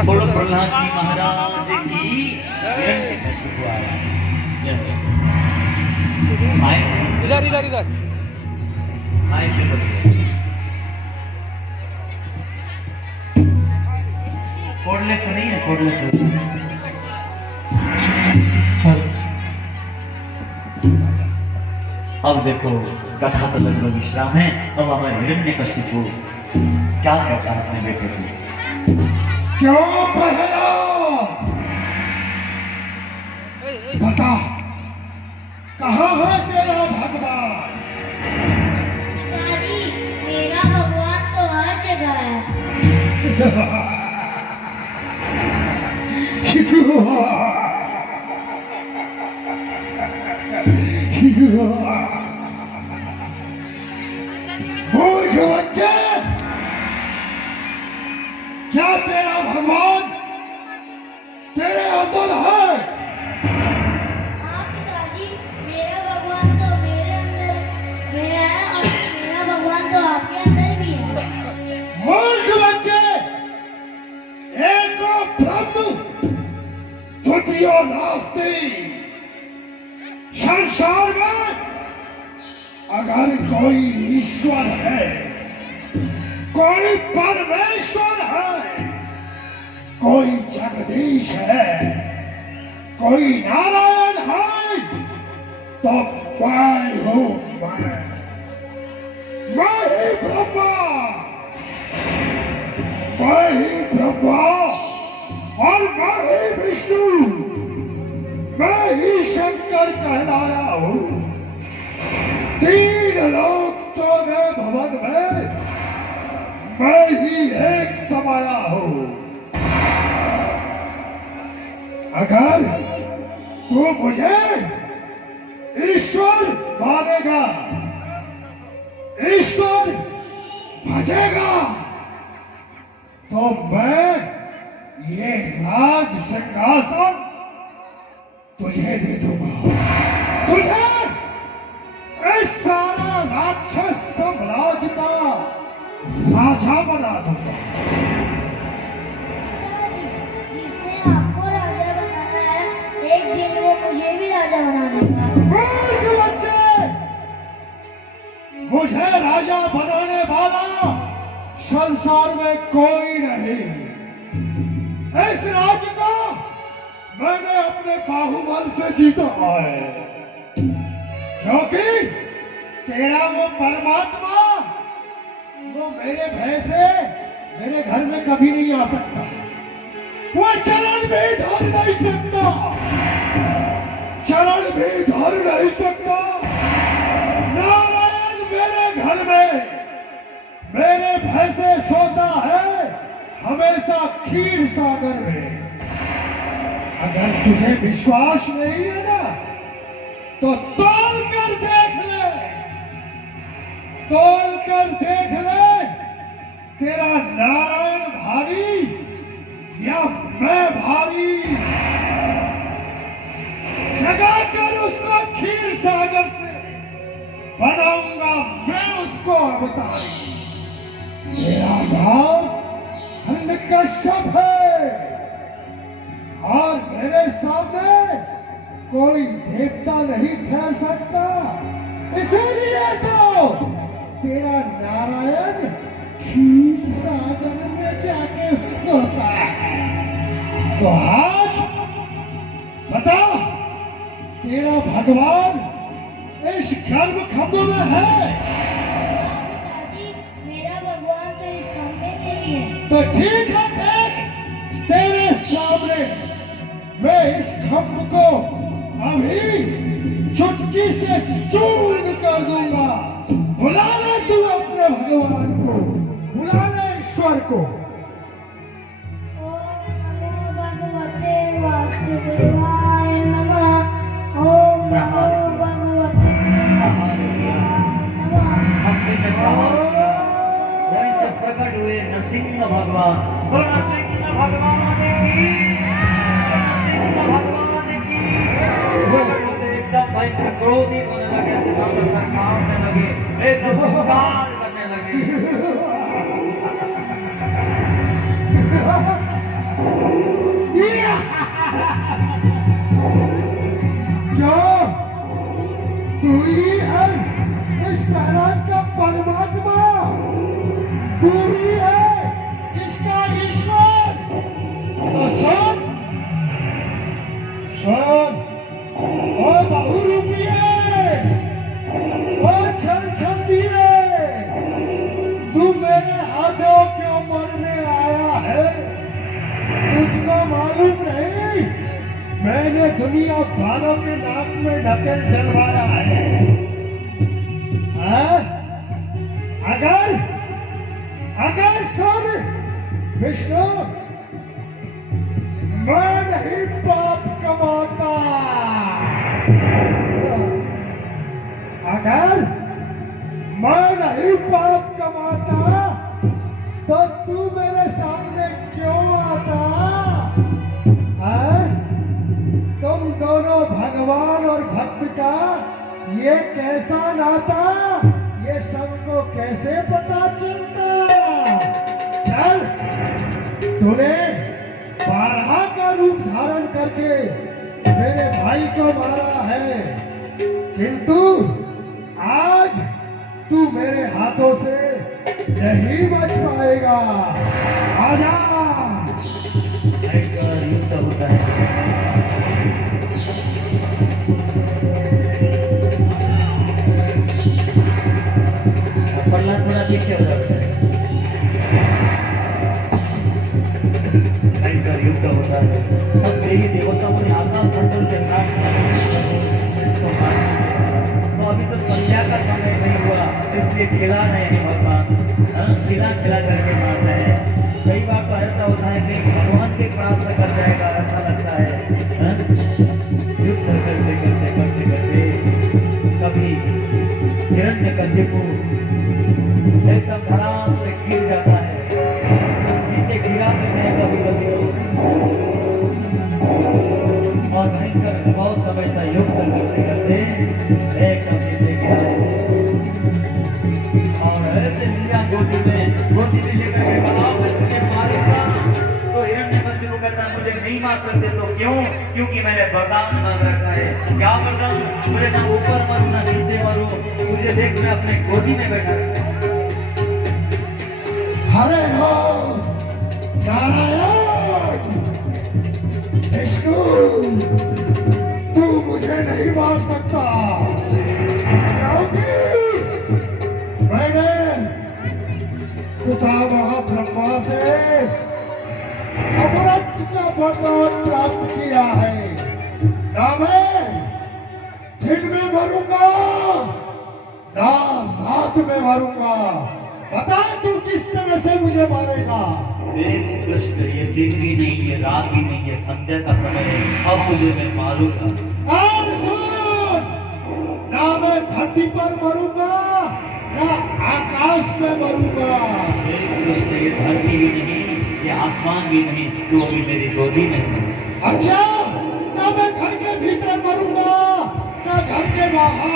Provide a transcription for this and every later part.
बोलो प्रहलाद जी महाराज की हिरण्यकशिपु आया। इधर इधर इधर कोडलेस नहीं है, कोडलेस अब देखो कथा तो लगभग विश्राम है। अब हमारे हिरण्यकशिपु क्या कहता है अपने बेटे को? क्यों पहला बता, कहाँ है तेरा भगवान? पिताजी, मेरा भगवान तो हर जगह है। मूर्ख बच्चे, क्या तेरा भगवान तेरे अंदर है? हाँ पिताजी, मेरा भगवान तो मेरे अंदर में है और मेरा भगवान तो आपके अंदर भी है। मूर्ख बच्चे, एको ब्रह्म द्वितीयो नास्ति। संसार में अगर कोई ईश्वर है, कोई परमेश्वर है, कोई जगदीश है, कोई नारायण है, तो मैं हूं। मैं ही ब्रह्मा, मैं ही ब्रह्मा और मैं ही विष्णु, मैं ही शंकर कहलाया हूं। तीन लोक 14 भवन में मैं ही एक समाया हूं। अगर तू मुझे ईश्वर मानेगा, ईश्वर भजेगा, तो मैं ये राज सिंहासन तुझे दे दूंगा। तुझे इस सारा राक्षस साम्राज्य का राजा बना दूंगा। पिताजी, जिसने आपको राजा बनाना है, एक दिन वो मुझे भी राजा बना देगा। मूर्ख बच्चे, मुझे राजा बनाने वाला संसार में कोई नहीं। इस राज्य को मैंने अपने बाहुबल से जीता है, क्योंकि तेरा वो परमात्मा, वो मेरे भय से मेरे घर में कभी नहीं आ सकता। वो चरण भी धर नहीं सकता, चरण भी धर नहीं सकता। नारायण मेरे घर में मेरे भय से सोता है, हमेशा क्षीर सागर में। अगर तुझे विश्वास नहीं है ना, तो तोल कर देख ले, तोल कर देख ले, तेरा नारायण भारी या मैं भारी। जगा कर उसको क्षीर सागर से बनाऊंगा मैं उसको अवतारी। मेरा नाम हिरण्यकश्यप है और मेरे सामने कोई देवता नहीं ठहर सकता। इसीलिए तो तेरा नारायण क्षीर सागर में जाके सोता है। तो आज बता, तेरा भगवान इस गर्भ खंभ में है? पिताजी, मेरा भगवान तो इस खंभे में ही है। तो ठीक है, देख तेरे सामने मैं इस खंभ को अभी चुटकी से चूर्ण कर दूंगा। बुला ले तू अपने भगवान को, बुला ले ईश्वर को। ओम नमो भगवते वासुदेवाय नमः। ओम नमो भगवते वहीं से प्रकट हुए नरसिंह भगवान। तो नरसिंह भगवान की, नरसिंह भगवान की। प्रकट होते एकदम भयंकर क्रोधित होने लगे, सिद्धार्थ काटने लगे, एकदम हुंकार करने लगे। तू ही है इसका ईश्वर। तो सुन सुन, ओ बहुरूपिये, ओ छल छंदीरे, तू मेरे हाथों क्यों मरने आया है? तुझको मालूम नहीं मैंने दुनिया वालों के नाक में ढकेल डलवाया है? हाँ? अगर सुन विष्णु, मैं नहीं पाप कमाता। अगर मैं नहीं पाप कमाता तो तू मेरे सामने क्यों आता? हाँ? तुम दोनों भगवान और भक्त का ये कैसा नाता, ये सबको कैसे पता चलता? चल, तूने बारहा का रूप धारण करके मेरे भाई को मारा है, किंतु आज तू मेरे हाथों से नहीं बच पाएगा। आजा। भयंकर युद्ध होता है। प्रहलाद थोड़ा पीछे हो जाता है। भयंकर युद्ध होता है। सब देवी देवताओं ने आकाश मंडल से इसको मारने दिया। तो अभी तो संध्या का समय नहीं हुआ, इसलिए खिला रहे हैं भगवान, खिला करके मार रहे हैं। कई बार तो ऐसा होता है कि भगवान के प्रार्थना कर जाएगा, ऐसा लगता है। युद्ध करते करते करते करते कभी हिरण्यकशिपु एकदम धड़ाम से गिर जाता है, नीचे गिरा देते हैं कभी कभी और भयंकर बहुत समय तक युद्ध करते करते एकदम नीचे गिरा और ऐसे लिया गोदी में लेकर के कहा मैं तुझे मारूंगा। तो हिरण्यकशिपु कहता है मुझे नहीं मार सकते। तो क्यों? क्योंकि मैंने वरदान मांग रखा है। क्या वरदान? मुझे ना ऊपर मरू ना नीचे मरू, मुझे देख मैं अपने गोदी में बैठा रहूं। हरे हो नारायण विष्णु, तू मुझे नहीं मार सकता, क्योंकि मैंने पितामह ब्रह्मा से अमृत का वरदान प्राप्त किया है। ना मैं दिन में मरूंगा ना रात में मरूंगा। बता तू किस तरह से मुझे मारेगा? दुष्ट, ये दिन भी नहीं, ये रात भी नहीं, ये संध्या का समय है। अब तुझे मैं मारूंगा। और सुन, ना मैं धरती पर मरूंगा ना आकाश में मरूंगा। दुष्ट, ये धरती भी नहीं, ये आसमान भी नहीं, तू अभी मेरी गोदी में है। अच्छा, ना मैं घर के भीतर मरूंगा ना घर के बाहर।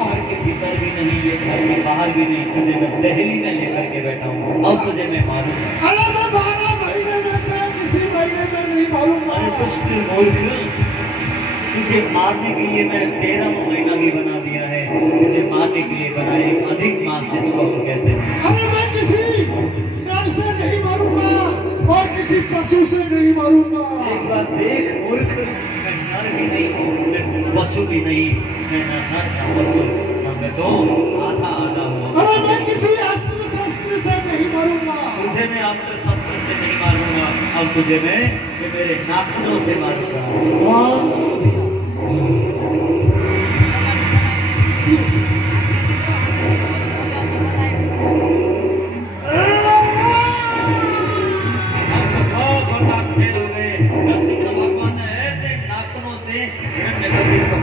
घर के भीतर भी नहीं, ये घर के बाहर भी नहीं, तुझे मैं दहली में लेकर के बैठा हूँ। अब तुझे मैं मारूंगा। अरे मैं 12 महीने में से किसी महीने में नहीं मारूंगा। अरे दुष्ट मूर्ख, तुझे मारने के लिए मैंने 13वां महीना भी बना दिया है। तुझे मारने के लिए बना एक अधिक मास, जिसको हम कहते हैं। अरे मैं किसी नर से नहीं मारूंगा और किसी पशु से नहीं मारूंगा। एक बार देख मूर्ख, मैं नर भी नहीं, मैं पशु भी नहीं, मैं न नर न पशु, मैं तो आधा आधा हूँ। अरे मैं किसी अस्त्र शस्त्र से नहीं मारूंगा। तुझे मैं अस्त्र शस्त्र से नहीं मारूंगा, अब तुझे मैं ये मेरे नाखूनों से मारूंगा।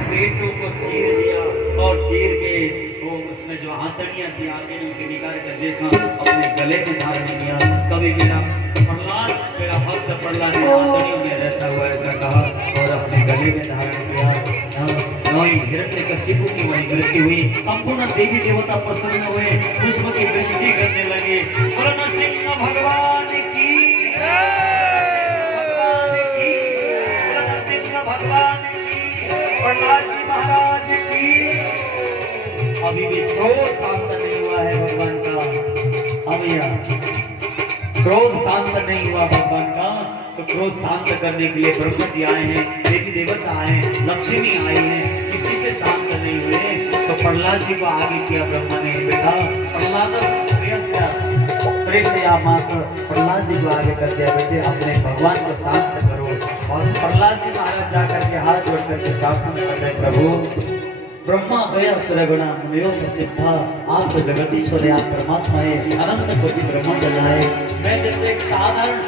पेटों को चीर दिया और चीर के वो उसमें जो आंतड़ियां थी आगे उनके निकाल कर देखा, अपने गले में धारण किया। कभी मेरा प्रहलाद, मेरा भक्त प्रहलाद आंतड़ियों में रहता हुआ ऐसा कहा और अपने गले में धारण किया। हिरण्यकशिपु की वही मृत्यु हुई। संपूर्ण देवी देवता प्रसन्न हुए, पुष्प की वृष्टि करने लगे। नरसिंह भगवान की, भगवान की, प्रहलाद जी महाराज की। अभी भी क्रोध शांत नहीं हुआ है भगवान का। अब यह क्रोध शांत नहीं हुआ भगवान का, तो क्रोध शांत करने के लिए ब्रह्मा जी आए हैं, देवी देवता आए हैं, लक्ष्मी आई है, किसी से शांत नहीं हुए। तो प्रहलाद जी को आगे किया ब्रह्मा ने, बेटा प्रहलाद प्रहलाद जी को आगे कर दिया, बेटे अपने भगवान को शांत करो। और प्रहलाद जी महाराज जाकर के हाथ जोड़ करके प्रार्थना करते हैं, प्रभु ब्रह्मा गया सुरगुणा मुनियो प्रसिद्धा, आप तो जगदीश्वर है, आप परमात्मा है, अनंत कोटि ब्रह्मांड है। मैं जैसे एक साधारण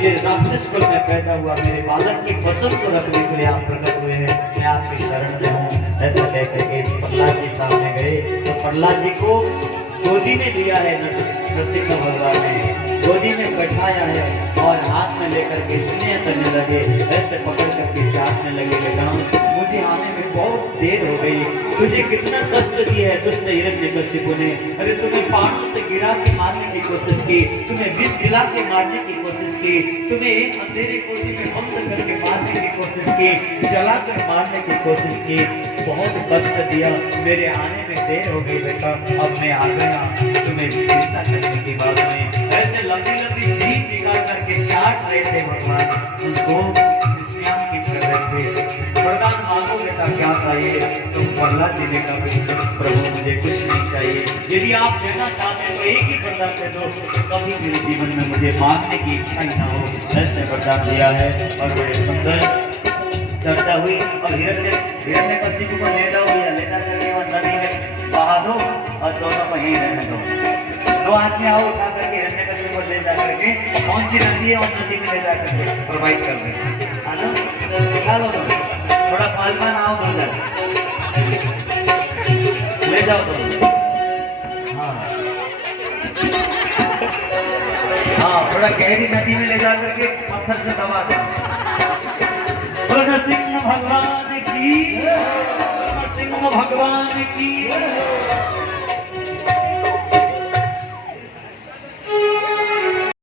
ये राक्षस कुल में पैदा हुआ मेरे बालक के वचन को रखने के लिए आप प्रकट हुए हैं, मैं आपकी शरण में हूँ। ऐसा कह करके प्रहलाद जी सामने गए, तो प्रहलाद जी को गोदी में लिया है नरसिंह भगवान ने, गोदी में बैठाया है और हाथ में लेकर के स्नेह करने लगे, ऐसे पकड़ करके चाटने लगे, बेटा मुझे आने में बहुत देर हो गई, तुझे कितना कष्ट दिया है दुष्ट हिरण्यकशिपु ने। अरे तुम्हें पहाड़ों से गिरा के मारने की कोशिश की, तुम्हें विष खिला के मारने की कोशिश की, तुम्हें अंधेरे कोठी में बंद करके मारने की कोशिश की, जलाकर मारने की कोशिश की, बहुत कष्ट दिया, मेरे आने में देर हो गई बेटा, अब मैं आ गया, तुम्हें चिंता करने की बात नहीं। ऐसे लंबी लंबी जीभ निकाल करके चाट रहे थे भगवान, उनको स्नेहांकित कर रहे थे। वरदान मांगो बेटा क्या चाहिए, तो प्रहलाद जी ने कहा प्रभु मुझे कुछ नहीं चाहिए, यदि आप देना चाहते हैं तो एक ही वरदान दे दो, कभी मेरे जीवन में मुझे मांगने की इच्छा ही ना हो। ऐसे वरदान दिया है और बड़े सुंदर चर्चा हुई। और हिरण्यकशिपु को ले जाओ भैया, ले जा करके वहाँ नदी में बहा दो और दोनों को यहीं रहने दो। दो आदमी आओ उठा करके हिरण्यकशिपु को ले जा करके, कौन सी नदी है और नदी में ले जा करके प्रोवाइड कर दें। आ जाओ उठा लो, थोड़ा पालपान आओ दो जा ले जाओ तो। हाँ थोड़ा गहरी नदी में ले जा करके पत्थर से दबा दो। नरसिंह भगवान की, नरसिंह भगवान की।